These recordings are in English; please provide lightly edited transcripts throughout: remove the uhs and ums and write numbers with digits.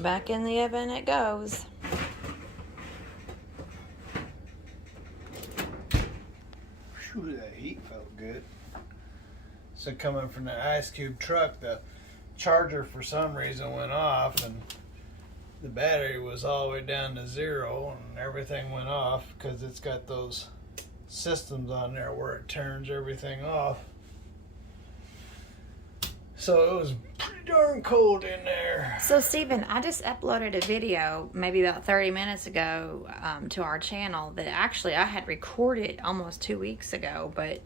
Back in the oven it goes. Whew, that heat felt good. So coming from the ice cube truck, the charger for some reason went off and the battery was all the way down to 0 and everything went off because it's got those systems on there where it turns everything off. So it was pretty darn cold in there. So Stephen, I just uploaded a video maybe about 30 minutes ago to our channel that actually I had recorded almost 2 weeks ago, but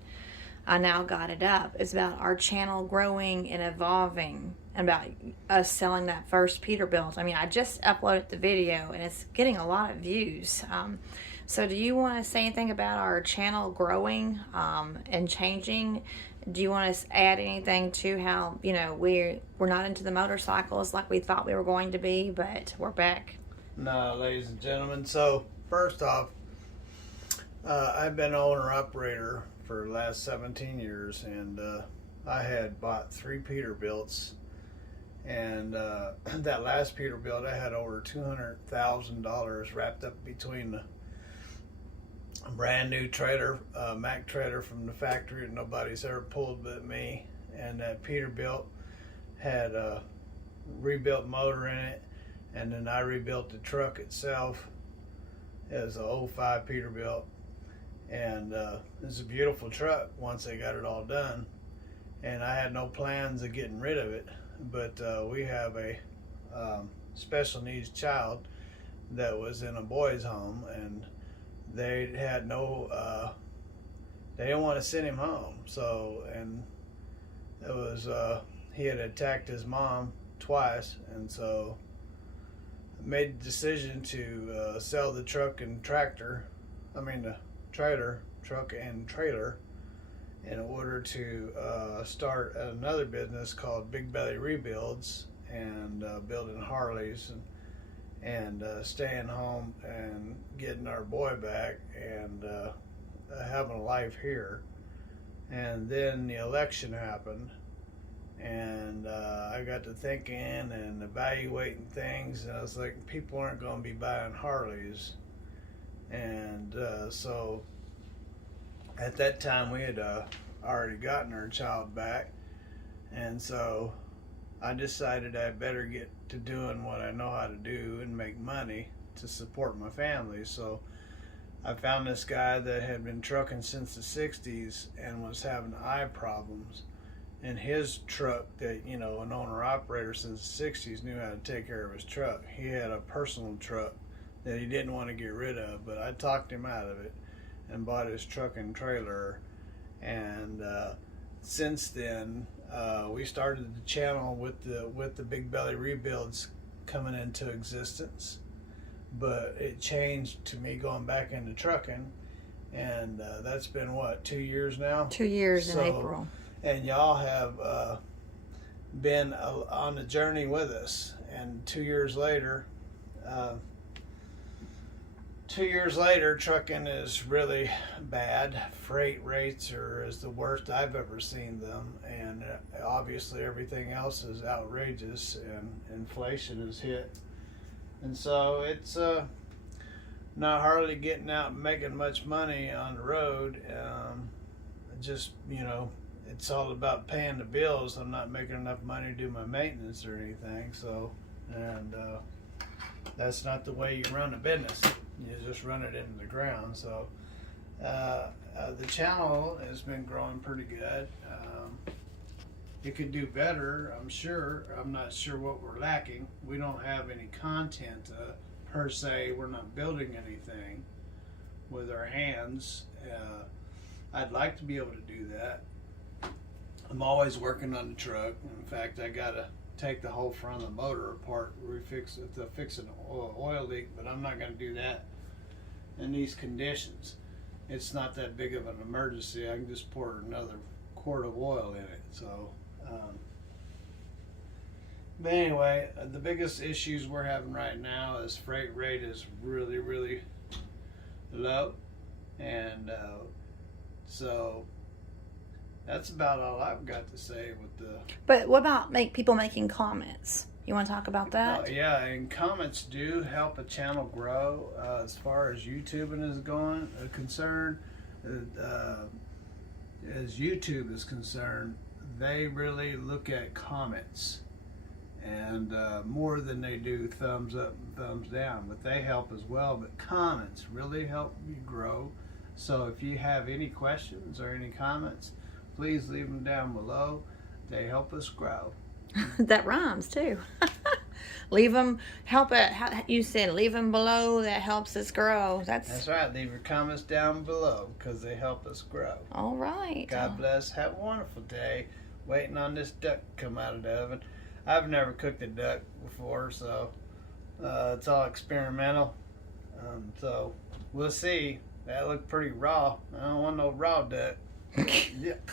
I now got it up. It's about our channel growing and evolving, about us selling that first Peterbilt. I mean, I just uploaded the video and it's getting a lot of views. So do you want to say anything about our channel growing and changing? Do you want to add anything to how, you know, we're not into the motorcycles like we thought we were going to be, but we're back? No, ladies and gentlemen. So first off, I've been owner-operator for the last 17 years, and I had bought 3 Peterbilts, and that last Peterbilt I had over $200,000 wrapped up between the brand new trailer, Mack trailer from the factory that nobody's ever pulled but me, and that Peterbilt had a rebuilt motor in it, and then I rebuilt the truck itself as a 05 Peterbilt, and it's a beautiful truck once they got it all done, and I had no plans of getting rid of it, but we have a special needs child that was in a boys home, and they had no they didn't want to send him home. So, and it was he had attacked his mom twice, and so I made the decision to sell the truck and tractor, the trailer, truck and trailer, in order to start another business called Big Belly Rebuilds, and building Harleys and staying home and getting our boy back and having a life here. And then the election happened, and I got to thinking and evaluating things, and I was like, people aren't going to be buying Harleys. And so at that time we had already gotten our child back, and so I decided I better get to doing what I know how to do and make money to support my family. So I found this guy that had been trucking since the 60s and was having eye problems. And his truck, that, you know, an owner-operator since the 60s knew how to take care of his truck. He had a personal truck that he didn't want to get rid of, but I talked him out of it and bought his truck and trailer. And since then, we started the channel with the Big Belly Rebuilds coming into existence, but it changed to me going back into trucking, and that's been what, 2 years now? 2 years in April. And y'all have been on the journey with us, and 2 years later, 2 years later, trucking is really bad. Freight rates are the worst I've ever seen them, and obviously everything else is outrageous, and inflation has hit. And so it's not hardly getting out and making much money on the road. Just, you know, it's all about paying the bills. I'm not making enough money to do my maintenance or anything. So, and that's not the way you run a business. You just run it into the ground. So the channel has been growing pretty good. It could do better, I'm sure. I'm not sure what we're lacking. We don't have any content per se. We're not building anything with our hands. I'd like to be able to do that. I'm always working on the truck. In fact, I gotta take the whole front of the motor apart, fix an oil leak, but I'm not going to do that in these conditions. It's not that big of an emergency. I can just pour another quart of oil in it. So, but anyway, the biggest issues we're having right now is freight rate is really, really low, and so that's about all I've got to say with the. But what about people making comments? You want to talk about that? Yeah, and comments do help a channel grow. As far as YouTubing is concerned, as YouTube is concerned, they really look at comments, and more than they do thumbs up and thumbs down, but they help as well. But comments really help you grow. So if you have any questions or any comments, please leave them down below. They help us grow. That rhymes too. Leave them, you said leave them below, that helps us grow. That's right. Leave your comments down below because they help us grow. All right. God bless. Have a wonderful day. Waiting on this duck to come out of the oven. I've never cooked a duck before, so it's all experimental. So we'll see. That looked pretty raw. I don't want no raw duck. Yuck.